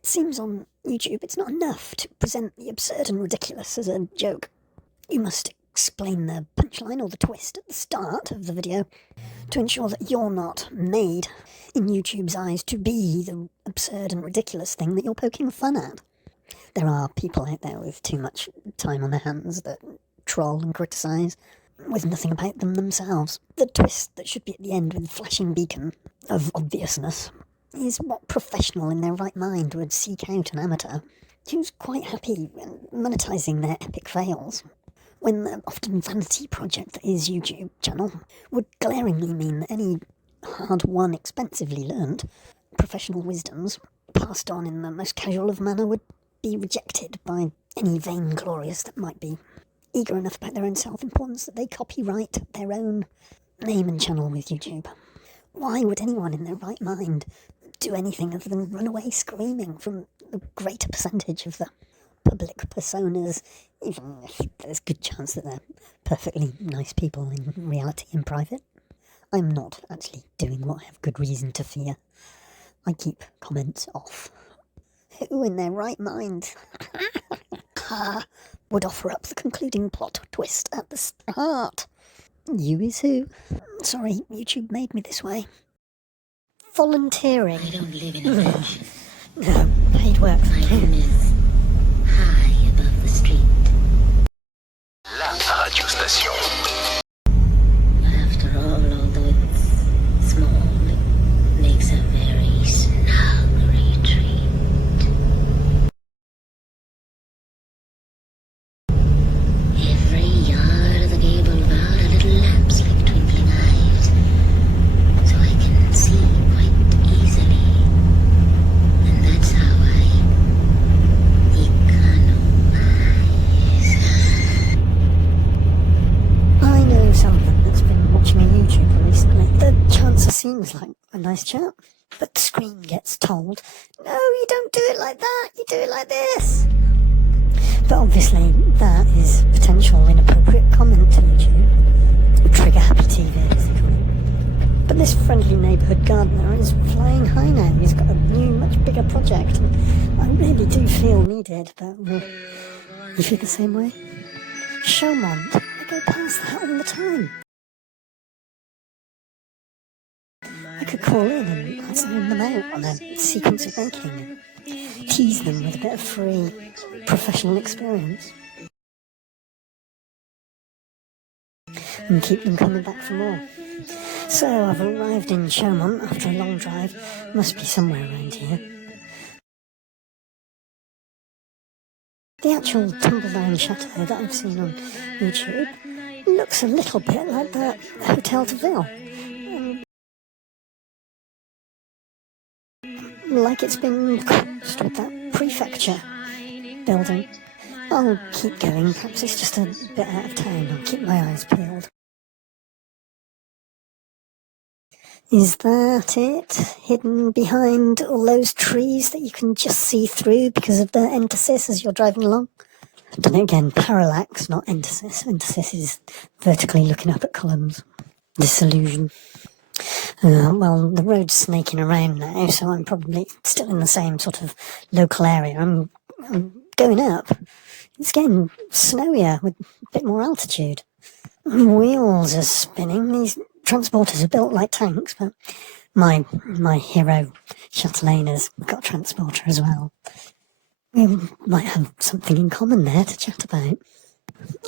It seems on YouTube it's not enough to present the absurd and ridiculous as a joke. You must explain the punchline or the twist at the start of the video to ensure that you're not made, in YouTube's eyes, to be the absurd and ridiculous thing that you're poking fun at. There are people out there with too much time on their hands that troll and criticise, with nothing about them themselves. The twist that should be at the end with a flashing beacon of obviousness is what professional in their right mind would seek out an amateur who's quite happy monetising their epic fails, when the often vanity project that is YouTube channel would glaringly mean that any hard-won, expensively learned professional wisdoms passed on in the most casual of manner would be rejected by any vainglorious that might be eager enough about their own self-importance that they copyright their own name and channel with YouTube. Why would anyone in their right mind do anything other than run away screaming from the greater percentage of the public personas, even if there's a good chance that they're perfectly nice people in reality and private? I'm not actually doing what I have good reason to fear. I keep comments off. Who in their right mind would offer up the concluding plot twist at the start? You is who? Sorry, YouTube made me this way. Volunteering. I don't live in a mansion. No, paid work. My home is high above the street. La radio station. After all, although it's small, it makes a very snug retreat. Every yard of the gable about a little lamps like twinkling eyes, so I can see quite easily. And that's how I economize. I know someone that's been watching a YouTuber recently. The chancer seems like a nice chap, but the screen gets told, no, you don't do it like that, you do it like this. But obviously, that is potential inappropriate comment to YouTube. Trigger happy TV, as they call it. But this friendly neighbourhood gardener is flying high now. He's got a new, much bigger project. And I really do feel needed, but you feel the same way? Chaumont. I go past that all the time. I could call in and sign them out on a sequence of ranking and tease them with a bit of free professional experience. And keep them coming back for more. So I've arrived in Chaumont after a long drive. Must be somewhere around here. The actual tumble-down chateau that I've seen on YouTube looks a little bit like that Hotel de Ville. Like it's been crossed with that prefecture building. I'll keep going, perhaps it's just a bit out of town. I'll keep my eyes peeled. Is that it? Hidden behind all those trees that you can just see through because of the entasis as you're driving along? I've done it again, parallax, not entasis. Entasis is vertically looking up at columns. Disillusion. Well, the road's snaking around now, so I'm probably still in the same sort of local area. I'm going up. It's getting snowier with a bit more altitude. Wheels are spinning. These transporters are built like tanks, but my hero Chatelaine has got a transporter as well. We might have something in common there to chat about.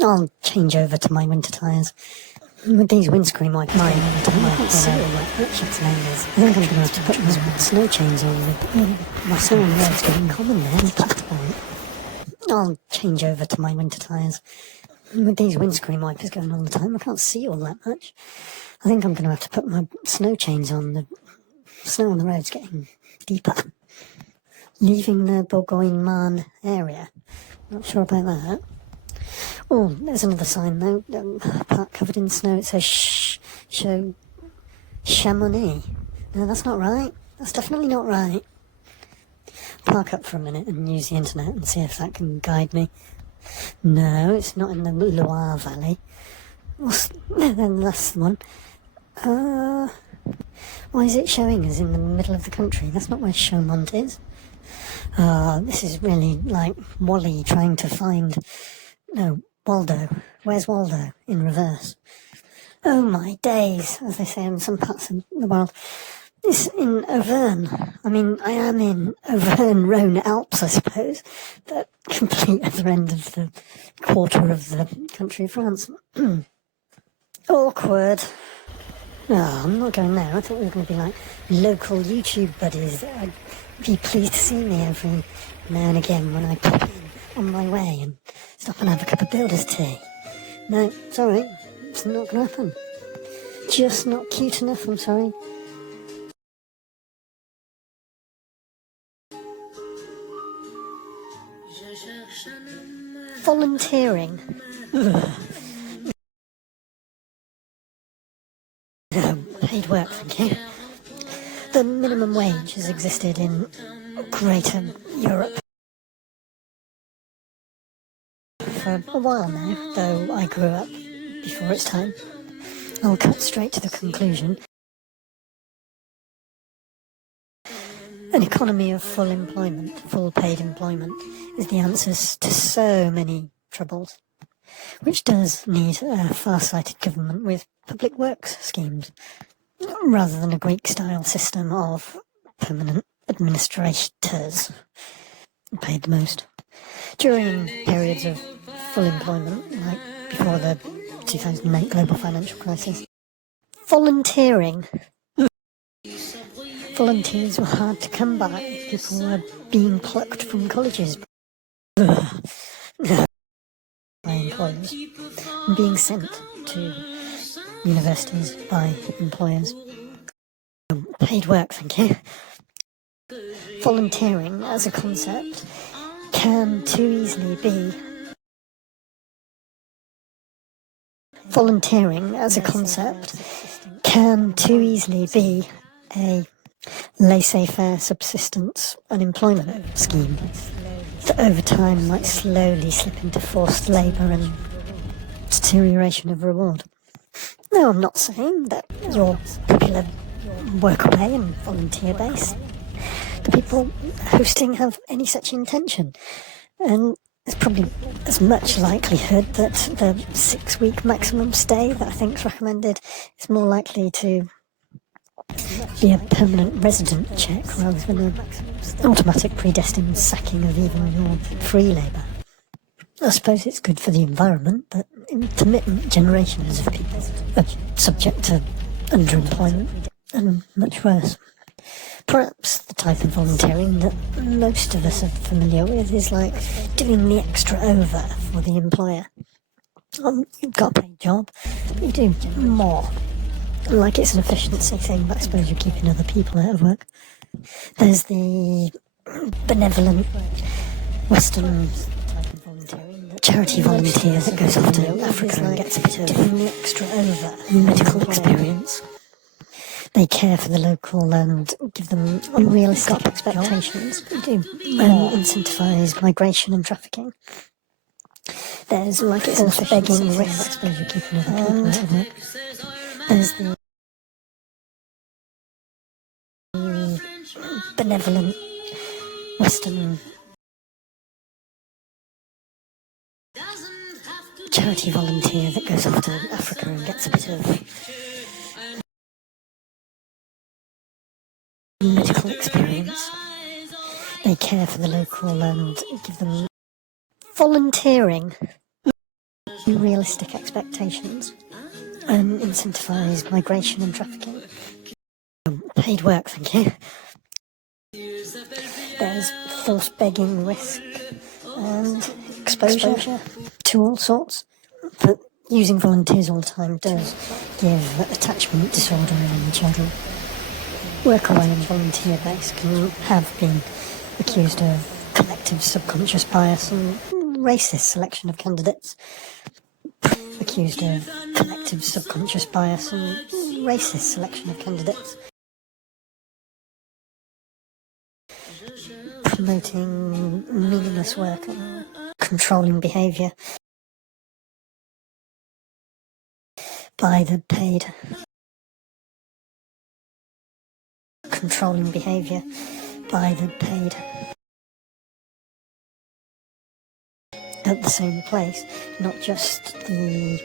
I'll change over to my winter tyres. With these windscreen wipers, my Chatelaine is. I think I'm going to have to put my snow chains on. My snow and roads get in common there to chat about. I'll change over to my winter tyres. With these windscreen wipers going all the time, I can't see all that much. I think I'm going to have to put my snow chains on. The snow on the road's getting deeper. Leaving the Bourgogne-Marne area. Not sure about that. Oh, there's another sign though. Park covered in snow. It says show Chamonix. No, that's not right. That's definitely not right. Park up for a minute and use the internet and see if that can guide me. No, it's not in the Loire Valley. No, then that's the one. Why is it showing us in the middle of the country? That's not where Chaumont is. This is really like Wally trying to find... No, Waldo. Where's Waldo? In reverse. Oh my days, as they say in some parts of the world. It's in Auvergne. I mean, I am in Auvergne, Rhone, Alps, I suppose, but complete other end of the quarter of the country of France. Awkward. Oh, I'm not going there. I thought we were going to be like local YouTube buddies. I'd be pleased to see me every now and again when I pop in on my way and stop and have a cup of builder's tea. No, sorry, it's not going to happen. Just not cute enough, I'm sorry. Volunteering. Paid work, thank you. The minimum wage has existed in Greater Europe for a while now, though I grew up before its time. I'll cut straight to the conclusion. An economy of full employment, full paid employment, is the answer to so many troubles, which does need a far-sighted government with public works schemes, rather than a Greek-style system of permanent administrators paid the most. During periods of full employment, like before the 2008 global financial crisis, volunteering. Volunteers were hard to come by. People were being plucked from colleges by employers and being sent to universities by employers. Paid work, thank you. Volunteering as a concept can too easily be... Volunteering as a concept can too easily be a laissez-faire subsistence unemployment scheme that over time might slowly slip into forced labour and deterioration of reward. No, I'm not saying that your popular workaway and volunteer base, the people hosting have any such intention, and there's probably as much likelihood that the 6-week maximum stay that I think is recommended is more likely to be a permanent resident check rather than an automatic predestined sacking of even your free labour. I suppose it's good for the environment, but intermittent generations of people are subject to underemployment and much worse. Perhaps the type of volunteering that most of us are familiar with is like doing the extra over for the employer. You've got a paid job, but you do more. Like it's an efficiency thing, but I suppose you're keeping other people out of work. There's the benevolent Western charity volunteer that goes off to Africa and gets a bit of doing the extra over medical experience. They care for the local and give them unrealistic expectations, and incentivise migration and trafficking. There's like it's a begging risk. I suppose you're keeping other people out of work. There's the benevolent Western charity volunteer that goes off to Africa and gets a bit of medical experience. They care for the local and give them volunteering, realistic expectations, and incentivise migration and trafficking. Paid work, thank you. There's forced begging risk and exposure to all sorts, but using volunteers all the time does give attachment disorder in children. Workaway and volunteer base can have been accused of collective subconscious bias and racist selection of candidates. Accused of collective subconscious bias and racist selection of candidates. Promoting meaningless work and controlling behaviour by the paid. Controlling behaviour by the paid. at the same place, not just the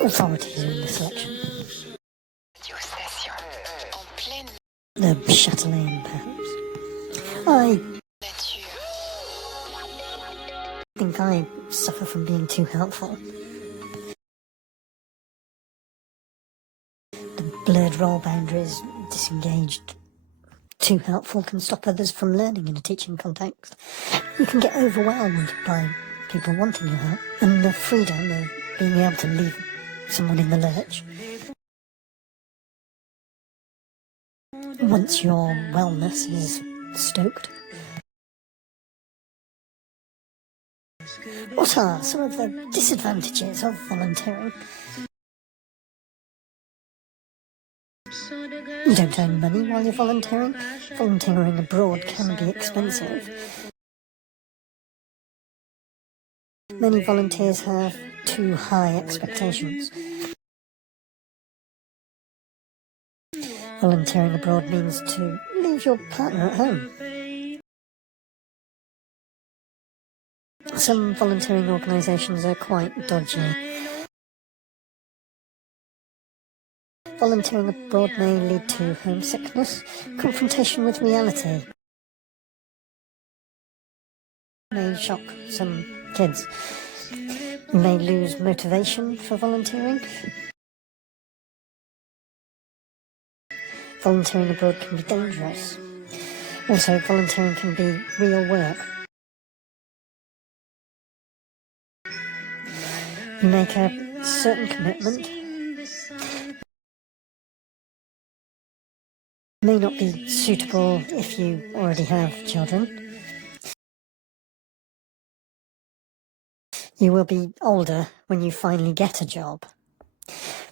authorities in the selection. The chatelaine, perhaps. I think I suffer from being too helpful. The blurred role boundaries, disengaged, too helpful can stop others from learning in a teaching context. You can get overwhelmed by people wanting your help, and the freedom of being able to leave someone in the lurch. Once your wellness is stoked. What are some of the disadvantages of volunteering? You don't earn money while you're volunteering. Volunteering abroad can be expensive. Many volunteers have too high expectations. Volunteering abroad means to leave your partner at home. Some volunteering organisations are quite dodgy. Volunteering abroad may lead to homesickness, confrontation with reality. May shock some kids. You may lose motivation for volunteering. Volunteering abroad can be dangerous. Also, volunteering can be real work. You make a certain commitment. May not be suitable if you already have children. You will be older when you finally get a job.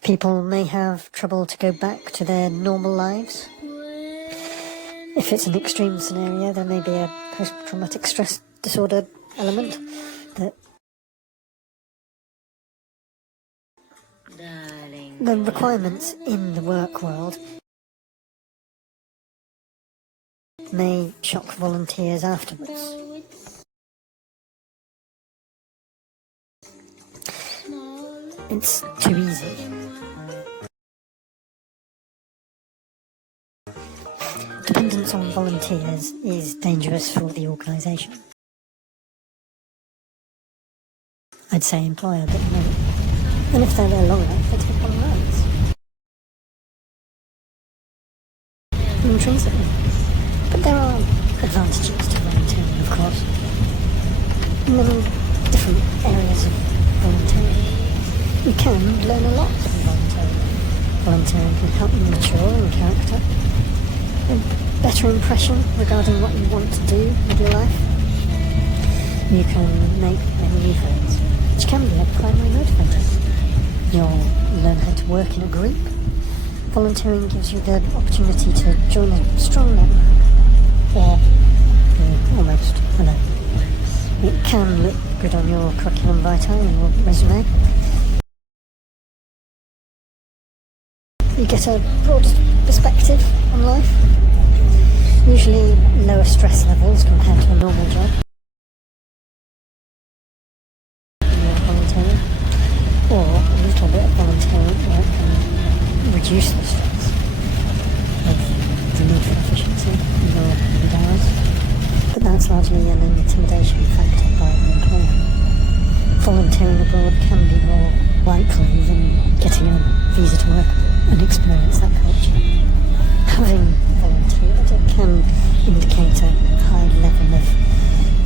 People may have trouble to go back to their normal lives. If it's an extreme scenario, there may be a post-traumatic stress disorder element that the requirements in the work world may shock volunteers afterwards. It's too easy. Dependence on volunteers is dangerous for the organisation. I'd say employ a bit more. And if they're there long enough, they take on rights. Intrinsically. But there are advantages to volunteering, of course. Many different areas of volunteering. You can learn a lot from volunteering. Volunteering can help you mature in character. A better impression regarding what you want to do with your life. You can make many new friends, which can be a primary motivator. You'll learn how to work in a group. Volunteering gives you the opportunity to join a strong network, or you're almost alone. It can look good on your curriculum vitae and your resume. You get a broader perspective on life, usually lower stress levels compared to a normal job. You're volunteering, or a little bit of volunteering work can reduce the stress of the need for efficiency in your limited hours, but that's largely an intimidation factor by the employer. Volunteering abroad can be more likely than getting a visa to work and experience that culture. Having volunteered, it can indicate a high level of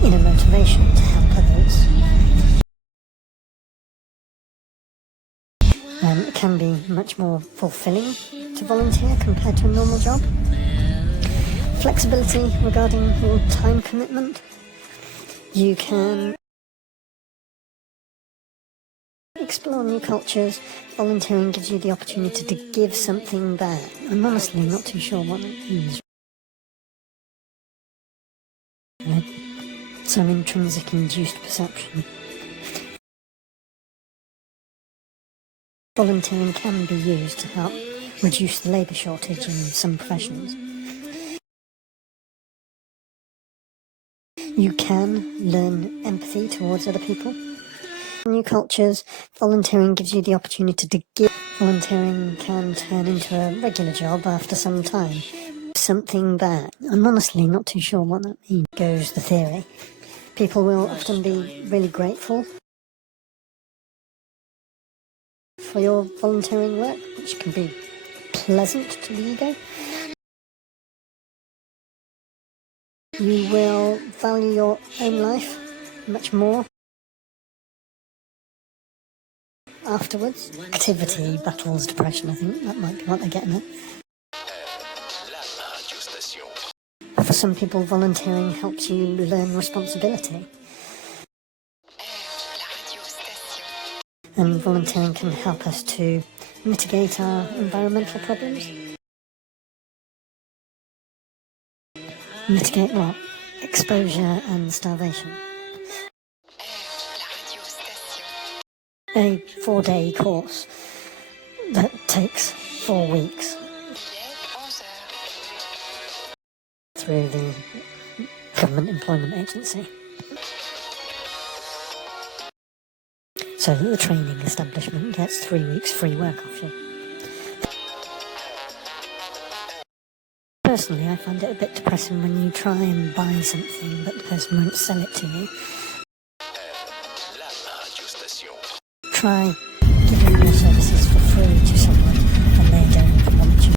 inner motivation to help others. It can be much more fulfilling to volunteer compared to a normal job. Flexibility regarding your time commitment. You can explore new cultures. Volunteering gives you the opportunity to give something back. I'm honestly not too sure what that means. Some intrinsic induced perception. Volunteering can be used to help reduce the labour shortage in some professions. You can learn empathy towards other people. New cultures, volunteering gives you the opportunity to give. Volunteering can turn into a regular job after some time. Something bad. I'm honestly not too sure what that means. Goes the theory. People will often be really grateful for your volunteering work, which can be pleasant to the ego. You will value your own life much more afterwards. Activity battles depression, I think that might be what they're getting at. La radio station. For some people, volunteering helps you learn responsibility. And volunteering can help us to mitigate our environmental problems. Mitigate what? Exposure and starvation. A 4-day course that takes 4 weeks through the Government Employment Agency. So that the training establishment gets 3 weeks free work off you. Personally, I find it a bit depressing when you try and buy something but the person won't sell it to you. La radio station. Try giving your services for free to someone and they don't even want you.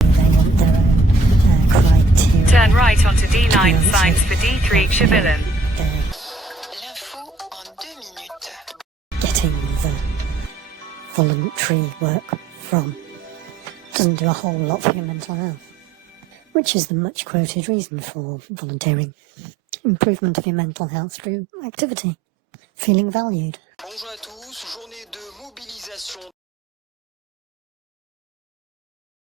They want their own criteria. Turn right onto D9 signs for D3 Chevillen. L'info en 2 minutes. Getting the voluntary work from doesn't do a whole lot for your mental health, which is the much quoted reason for volunteering. Improvement of your mental health through activity, feeling valued. Bonjour à tous, journée de mobilisation.